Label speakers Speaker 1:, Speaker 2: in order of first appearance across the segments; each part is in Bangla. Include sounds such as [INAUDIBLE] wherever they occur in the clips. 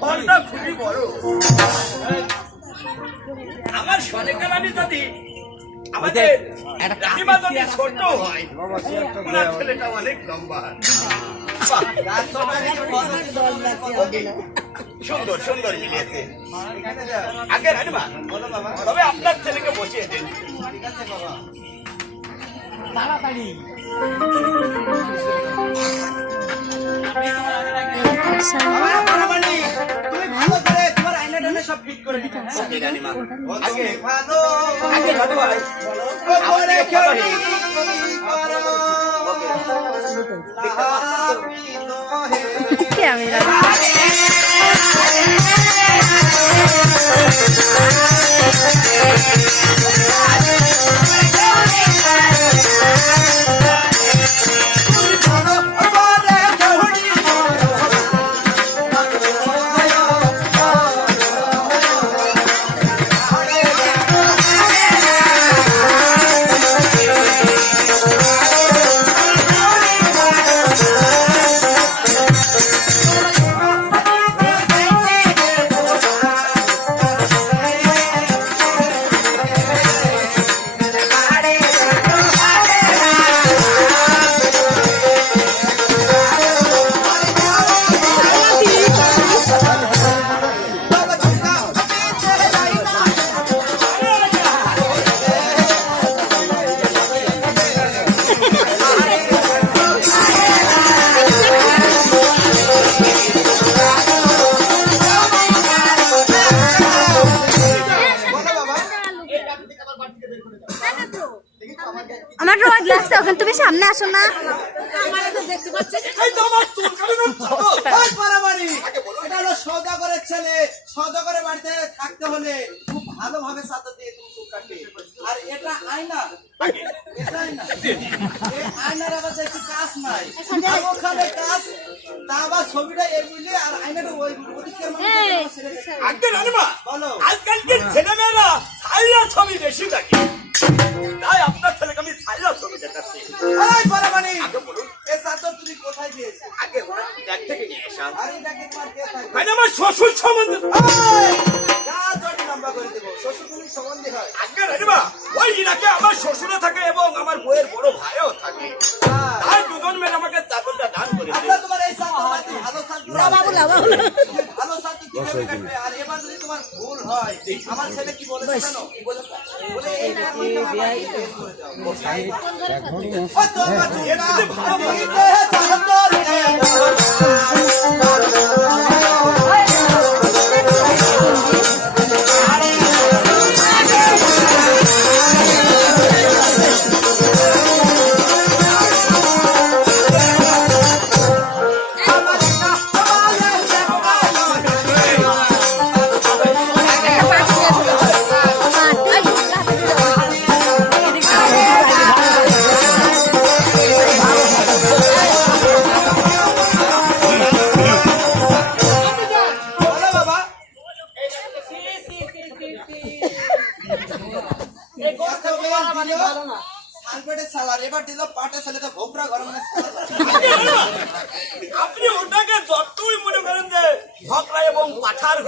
Speaker 1: ফলটা খুবই আমার সনেকালানি যদি আমাদের হয় ছেলেটা অনেক লম্বা। সুন্দর সুন্দর মিলিয়েছে আগে রানীমা তবে আপনার ছেলেকে বসিয়ে দিন।
Speaker 2: ঠিক আছে বাবা। আয়না টাইনা সব ফিট করে দিবে হ্যাঁ?
Speaker 1: ওকে রানীমা
Speaker 2: আগে
Speaker 1: আগে দাদু ভাই
Speaker 2: করে খেলি হে
Speaker 3: ক্যামেরা। আমার রোদ লাগছে ওখানে তুমি সামনে আসো না।
Speaker 1: এই তো আমার চুল কাটানোর জন্য।
Speaker 2: ওই পারাবাড়ি, এটা হলো সওদাগরের ছেলে। সওদাগরের বাড়িতে থাকতে হলে খুব ভালোভাবে চাদর দিয়ে তুমি চুল কাটবে। আর এটা আয়না। এটা আয়না। এই আয়নার আবার কাজ নাই। ওখানে কাজ তা আবার ছবিটা এর বুঝলে আর আয়নাটা ওই বলো।
Speaker 1: আজকালকার ছেলেমেয়েরা ছাইরা ছবি বেশি দেখে। আগে ব্যাগ থেকে নিয়ে
Speaker 2: আর কে
Speaker 1: আমার শ্বশুর সম্বন্ধে
Speaker 2: করে হয়।
Speaker 1: আমার শ্বশুরে থাকে এবং আমার বইয়ের বড় ভাইও থাকে। তাই দুজন মিলে আমাকে চাদরটা দান করেছে
Speaker 2: আচ্ছা তোমার এই ভালো আর এবার যদি তোমার ভুল হয় আমার ছেলে কি বলেছে জানো? বলে এই
Speaker 1: আপনি ওটাকে যতই মনে করেন যে ঝগড়া এবং পাঠার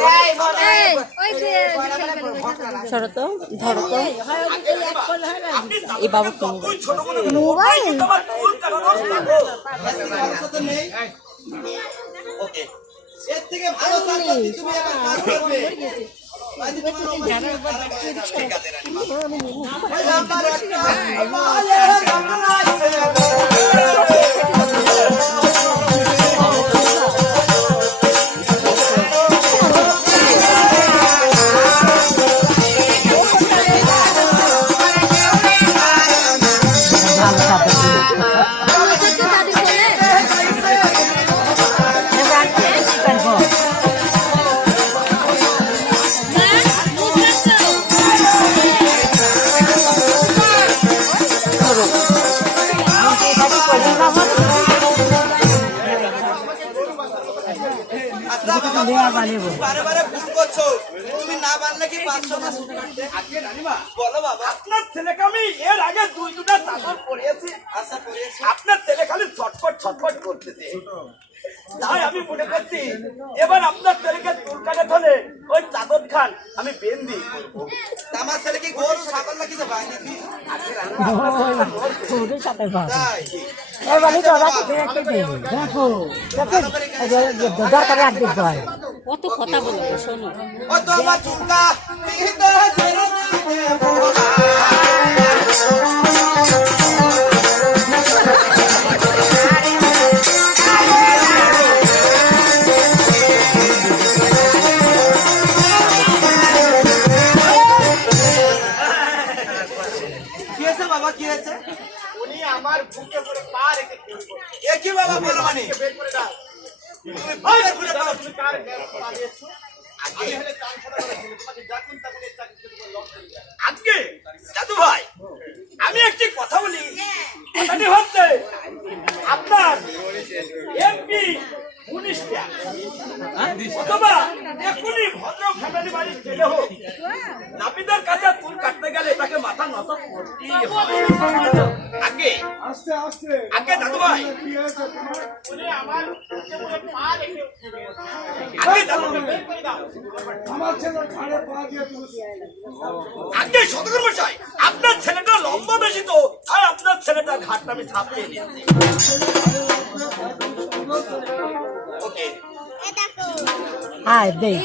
Speaker 3: শরত ধরো তো এই বাবু
Speaker 1: মনে
Speaker 3: মোবাইল
Speaker 1: ওকে
Speaker 2: এর থেকে ভালো দিয়ে তুমি এবার কাজ করবে। আজ বারে বারে করছ তুমি না বানলে কি পারছ না
Speaker 1: আজকে
Speaker 2: বলো বাবা
Speaker 1: আপনার ছেলেকে আমি এর আগে দুই দুটা চাদর পরিয়েছি।
Speaker 2: আশা পড়েছি
Speaker 1: আপনার ছেলে খালি ছটফট ছটফট করতেছে। তাই আমি মনে করছি এবার আপনার ছেলেকে চুল কাটে ধরে ওই চাদর খান আমি বেন্দি করব।
Speaker 2: আমার ছেলে কি গরু ছাগল নাকি ভাই
Speaker 4: তো দেবে। দেখো দেখো দরকার দিতে
Speaker 3: কত কথা বলব শোনো।
Speaker 2: ও তো আমার চুলকা
Speaker 1: আজকে দাদু ভাই আমি একটি কথা বলি। কথাটি হচ্ছে আপনার এমপি উনিশটা অথবা এখনই ভদ্র ফ্যামিলি বাড়ির ছেলে হোক নাপিতের কাছে চুল কাটতে গেলে তাকে মাথা নত আগে আগে দাদু ভাই আমার আপনার ছেলেটা লম্বা বেশি তো আর আপনার ছেলেটা ঘাটটা আমি ছাপিয়ে নিয়েছি ওকে।
Speaker 4: আয় দেখ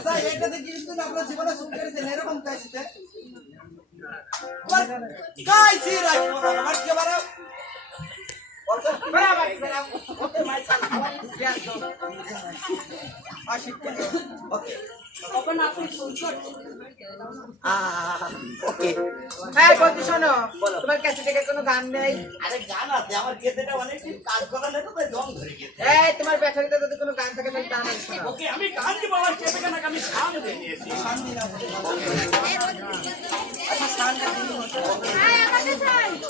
Speaker 2: আচ্ছা এটাতে কি কিন্তু আপনার জীবনে সুখ করেছেন এরকম খাইছিতে খাইছি রাখব না আমার কে বারা ওকে ওকে [LAUGHS]
Speaker 5: হ্যাঁ বলছি শোনো। তোমার কাছে থেকে কোনো গান নেই?
Speaker 1: আরে গান আছে। আমার গেটেটা অনেকদিন কাজ করা নেই তো জং ধরে গেছে
Speaker 5: এই তোমার ব্যাটারিতে যদি কোনো গান থাকে তাহলে গান আছে
Speaker 1: ওকে আমি গান দিব আমার কেটে কেন আমি শান দিয়ে দিয়েছি
Speaker 2: শান্তি না আচ্ছা